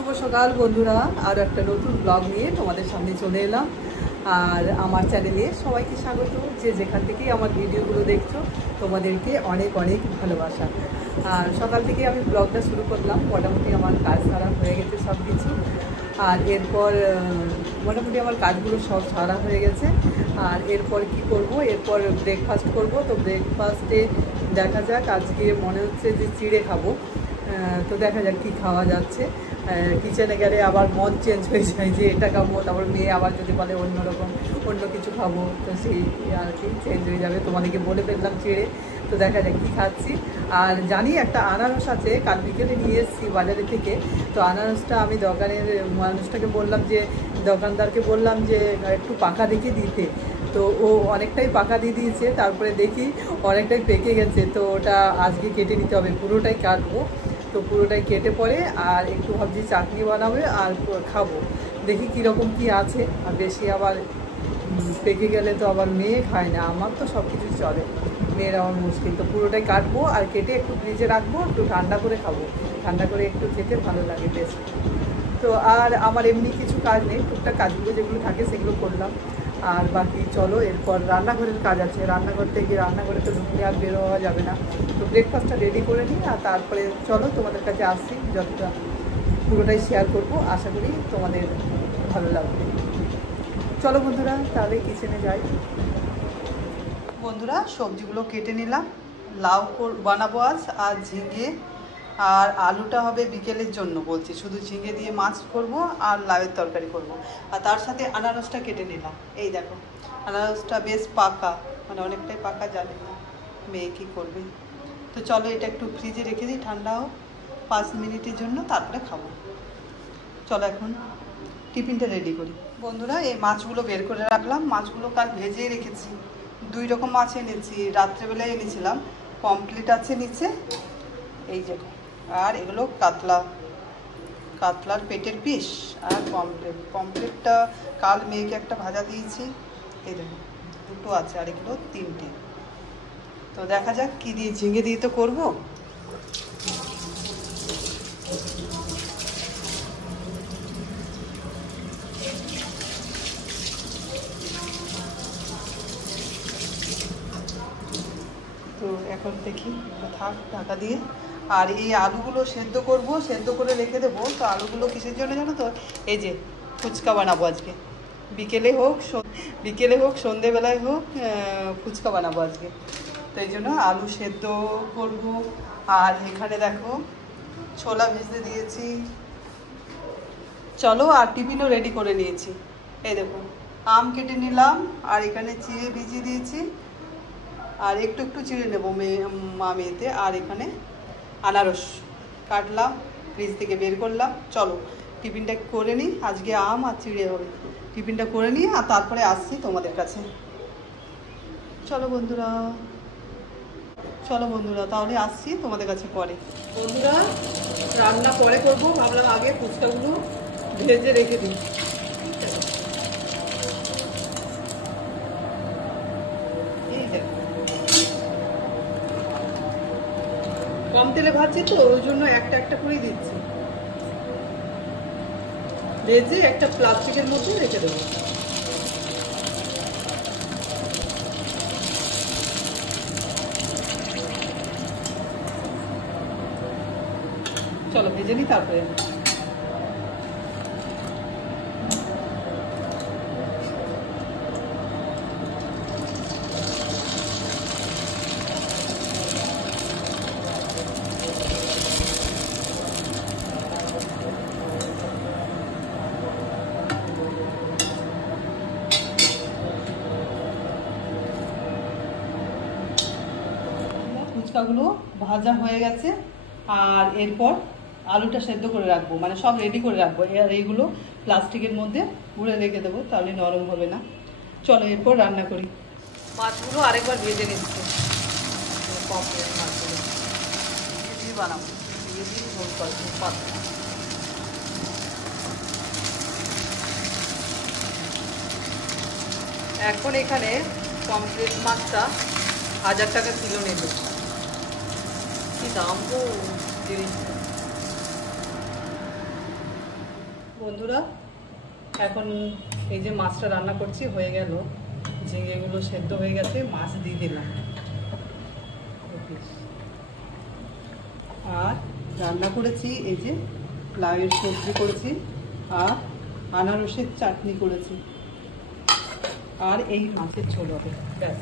শুভ সকাল বন্ধুরা, আর একটা নতুন ব্লগ নিয়ে তোমাদের সামনে চলে এলাম। আর আমার চ্যানেলে সবাইকে স্বাগত। যে যেখান থেকেই আমার ভিডিওগুলো দেখছো তোমাদেরকে অনেক অনেক ভালোবাসা। আর সকাল থেকে আমি ব্লগটা শুরু করলাম, মোটামুটি আমার কাজ সারা হয়ে গেছে সব কিছু। আর এরপর মোটামুটি আমার কাজগুলো সব সারা হয়ে গেছে। আর এরপর কি করব, এরপর ব্রেকফাস্ট করব। তো ব্রেকফাস্টে দেখা যাক, আজকে মনে হচ্ছে যে চিড়ে খাবো। তো দেখা যাক কী খাওয়া যাচ্ছে। কিচেনে গেলে আবার মন চেঞ্জ হয়ে যায় যে এটা খাবো, তারপর মেয়ে আবার যদি বলে অন্যরকম অন্য কিছু খাবো, তো সেই আর কি চেঞ্জ হয়ে যাবে। তোমাদেরকে বলে ফেললাম চিড়ে, তো দেখা যাক কী খাচ্ছি। আর জানি একটা আনারস আছে, কাল বিকেলে নিয়ে এসেছি বাজারে থেকে। তো আনারসটা আমি দোকানের মানুষটাকে বললাম, যে দোকানদারকে বললাম যে একটু পাকা দেখে দিতে। তো ও অনেকটাই পাকা দিয়ে দিয়েছে, তারপরে দেখি অনেকটাই পেকে গেছে। তো ওটা আজকে কেটে নিতে হবে, পুরোটাই কাটবো। তো পুরোটাই কেটে পরে আর একটু ভাবছি চাটনি বানাবে আর খাবো। দেখি কীরকম কী আছে। আর বেশি আবার পেকে গেলে তো আবার মেয়ে খায় না, আমার তো সব কিছু চলে, মেয়ের আমার মুশকিল। তো পুরোটাই কাটবো আর কেটে একটু ফ্রিজে রাখবো, একটু ঠান্ডা করে খাবো। ঠান্ডা করে একটু খেতে ভালো লাগে বেশ। তো আর আমার এমনি কিছু কাজ নেই, টুকটাক কাজগুলো যেগুলো থাকে সেগুলো করলাম। আর বাকি চলো, এরপর রান্নাঘরের কাজ আছে। রান্নাঘর থেকে রান্নাঘরে তো ঢুকলে আর বের হওয়া যাবে না। তো ব্রেকফাস্টটা রেডি করে নিই, আর তারপরে চলো তোমাদের কাছে আসছি, যতটা পুরোটাই শেয়ার করবো। আশা করি তোমাদের ভালো লাগবে। চলো বন্ধুরা, তাহলে কিচেনে যাই। বন্ধুরা, সবজিগুলো কেটে নিলাম। লাউ বানাবো আজ, আর ঝিঙে আর আলুটা হবে বিকেলের জন্য বলছি। শুধু ঝিঙে দিয়ে মাছ করব আর লাউয়ের তরকারি করব। আর তার সাথে আনারসটা কেটে নিলাম। এই দেখো, আনারসটা বেশ পাকা, মানে অনেকটাই পাকা, জানি না মেয়ে কী করবে। তো চলো এটা একটু ফ্রিজে রেখে দিই, ঠান্ডা হোক 5 মিনিটের জন্য, তারপরে খাবো। চলো এখন টিফিনটা রেডি করি। বন্ধুরা, এই মাছগুলো বের করে রাখলাম। মাছগুলো কাল ভেজেই রেখেছি। 2 রকম মাছ এনেছি, রাত্রেবেলায় এনেছিলাম। পমফ্রেট আছে নিচে, এই যে, আর এগুলো কাতলার পেটের পিস। আর পমফ্রেটটা কাল মেয়েকে একটা ভাজা দিয়েছি, এই দেখো 2টো আছে, আর এগুলো 3টে। তো দেখা যাক কী দিয়ে, ঝিঙে দিয়ে তো করবো। তো এখন দেখি থাক ঢাকা দিয়ে। আর এই আলুগুলো সেদ্ধ করব, সেদ্ধ করে রেখে দেবো। তো আলুগুলো কিসের জন্য জানো তো? এই যে ফুচকা বানাবো আজকে, বিকেলে হোক সন্ধেবেলায় হোক, ফুচকা বানাবো আজকে। তো এই জন্য আলু সেদ্ধ করব। আর এখানে দেখো ছোলা ভেজে দিয়েছি। চলো, আর টিফিনও রেডি করে নিয়েছি। এই দেখো আম কেটে নিলাম, আর এখানে চিড়ে ভিজিয়ে দিয়েছি। আর একটু একটু চিড়ে নেবো মেয়েতে। আর এখানে আনারস কাটলাম, ফ্রিজ থেকে বের করলাম। চলো টিফিনটা করে নিই, আজকে আম আর চিড়ে হবে। টিফিনটা করে নিই, আর তারপরে আসছি তোমাদের কাছে। চলো বন্ধুরা, তাহলে আসছি তোমাদের কাছে পরে। বন্ধুরা, রান্না পরে করবো, ভাবলাম আগে ফুচকাগুলো ভেজে রেখে দিই। কম তেলে ভাজছি তো, ওই জন্য একটা একটা করেই দিচ্ছি। ভেজে একটা প্লাস্টিকের মধ্যে রেখে দেবো। চলো ভেজে নিই, তারপরে ফুচকাগুলো ভাজা হয়ে গেছে। আর এরপর আলুটা সেদ্ধ করে রাখবো, মানে সব রেডি করে রাখবো। আর এইগুলো প্লাস্টিকের মধ্যে পুড়ে রেখে দেবো, তাহলে নরম হবে না। চলো এরপর রান্না করি। মাছগুলো আরেকবার ভেজে নিচ্ছি, পমফ্রেট মাছগুলো দিয়ে বানাবো, দিয়ে ঝোল করবো পাতলা। এখন এখানে পমফ্রেট মাছটা 1000 টাকা কিলো নেবে। কি দাম গো জিনিসটা। বন্ধুরা, এখন এই যে মাছটা রান্না করছি হয়ে গেল, ঝিঙেগুলো সেদ্ধ হয়ে গেছে, মাছ দিয়ে দিলাম। আর রান্না করেছি এই যে লাউয়ের সবজি করেছি, আর আনারসের চাটনি করেছি, আর এই মাছের ঝোল হবে, ব্যাস।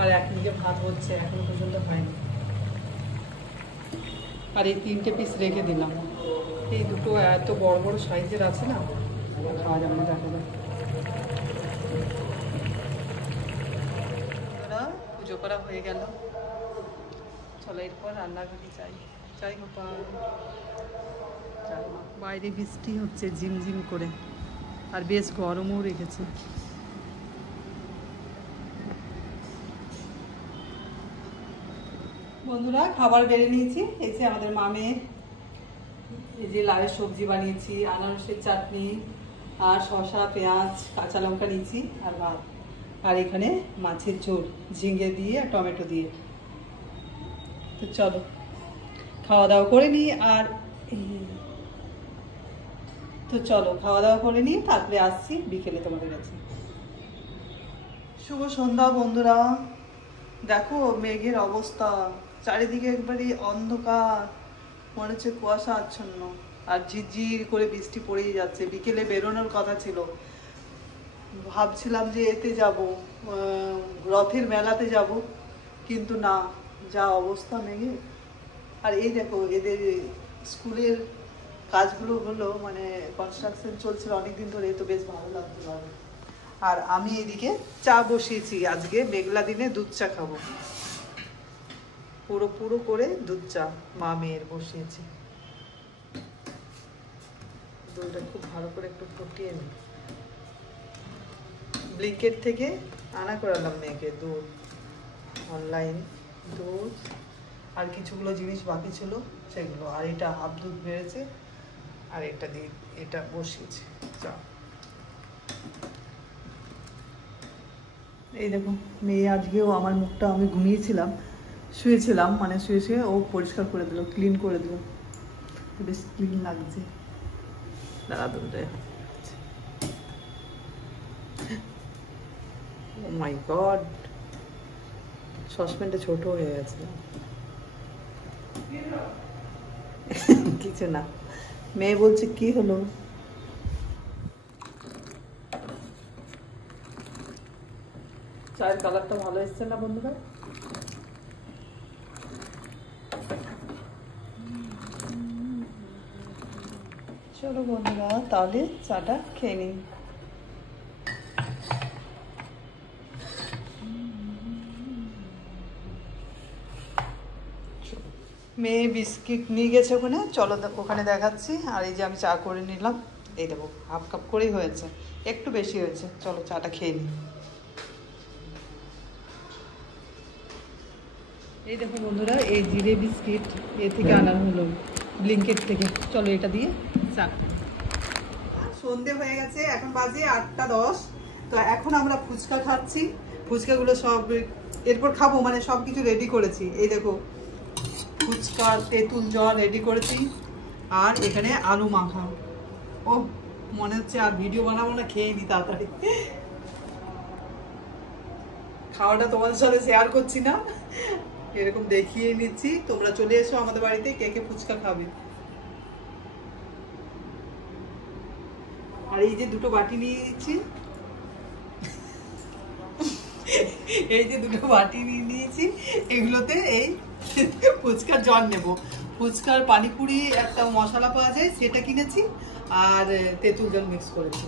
আর একদিকে ভাত হচ্ছে, এখনো পর্যন্ত হয়নি। আর এই 3টে পিস রেখে দিলাম, এই দুটো এত বড় বড় সাইজের আছে না, খাওয়া যাবে না। পুজো করা হয়ে গেল, চলো এরপর রান্নাঘরে যাই। যাই গোপাল, বাইরে বৃষ্টি হচ্ছে ঝিমঝিম করে, আর বেশ গরমও রেখেছে। বন্ধুরা, খাবার বেড়ে নিয়েছি। এই যে আমাদের মামের এই যে লাউয়ের সবজি বানিয়েছি, আনারসের চাটনি, আর শসা, পেঁয়াজ, কাঁচা লঙ্কা নিয়েছি, আর ভাত। আর এখানে মাছের ঝোল ঝিঙে দিয়ে আর টমেটো দিয়ে। তো চলো খাওয়া দাওয়া করে নিই। আর তো চলো খাওয়া দাওয়া করে নিই, তারপরে আসছি বিকেলে তোমাদের কাছে। শুভ সন্ধ্যা বন্ধুরা। দেখো মেঘের অবস্থা, চারিদিকে একবারে অন্ধকার, মনে হচ্ছে কুয়াশা আচ্ছন্ন, আর ঝিরঝির করে বৃষ্টি পড়েই যাচ্ছে। বিকেলে বেরোনোর কথা ছিল, ভাবছিলাম যে এতে যাব, রথের মেলাতে যাব, কিন্তু না, যা অবস্থা মেঘে। আর এই দেখো এদের স্কুলের কাজগুলো হলো, মানে কনস্ট্রাকশন চলছিল অনেকদিন ধরে, তো বেশ ভালো লাগতে পারে। আর আমি এদিকে চা বসিয়েছি, আজকে মেঘলা দিনে দুধ চা খাবো, পুরো পুরো করে দুধ চা মা মেয়ের বসিয়েছি। দুধটা খুব ভালো করে একটু ফুটিয়ে নিই। ব্লিঙ্কেট থেকে আনা করালাম মেয়েকে দুধ, অনলাইন দুধ, আর কিছুগুলো জিনিস বাকি ছিল সেগুলো। আর এটা হাফ দুধ বেড়েছে, আর এটা দিয়ে এটা বসিয়েছি চা। এই দেখো মেয়ে আজকেও আমার মুখটা, আমি ঘুমিয়েছিলাম, শুয়েছিলাম, মানে শুয়ে শুয়ে ও পরিষ্কার করে দিল, ক্লিন করে দিল, বেশ ক্লিন লাগছে। দাঁড়া দুধে, ও মাই গড, সসপ্যানটা ছোট হয়ে গেছে। কিছু না, মেয়ে বলছে কি হলো। চায়ের কালারটা ভালো এসছে না বন্ধুরা? চলো বন্ধুরা তাহলে চাটা খেয়ে নিই। মেয়ে বিস্কিট নিয়ে গেছে ওখানে, চলো ওখানে দেখাচ্ছি। আর এই যে আমি চা করে নিলাম, এই দেখো হাফ কাপ করেই হয়েছে, একটু বেশি হয়েছে। চলো চাটা খেয়ে নিই। এই দেখো বন্ধুরা, এই জিরে বিস্কিট এ থেকে আনা হলো, ব্লিঙ্কেট থেকে। চলো এটা দিয়ে চা। সন্ধে হয়ে গেছে, এখন বাজে 8টা 10। তো এখন আমরা ফুচকা খাচ্ছি। ফুচকাগুলো সব এরপর খাবো, মানে সব কিছু রেডি করেছি। এই দেখো ফুচকা, তেঁতুল জল রেডি করেছি, আর এখানে আলু মাখা। ও মনে হচ্ছে আর ভিডিও বানাবো না, খেয়ে নি তাড়াতাড়ি। খাওয়াটা তোমাদের সাথে শেয়ার করছি না, এরকম দেখিয়ে নিচ্ছি। তোমরা চলে এসো আমাদের বাড়িতে, কে কে ফুচকা খাবে। আর এই যে দুটো বাটি নিয়ে নিচ্ছি, এই যে দুটো বাটি নিয়ে নিয়েছি, এগুলোতে এই ফুচকার জল নেব। ফুচকার পানিপুরি একটা মশলা পাওয়া যায়, সেটা কিনেছি, আর তেঁতুল জল মিক্স করেছি।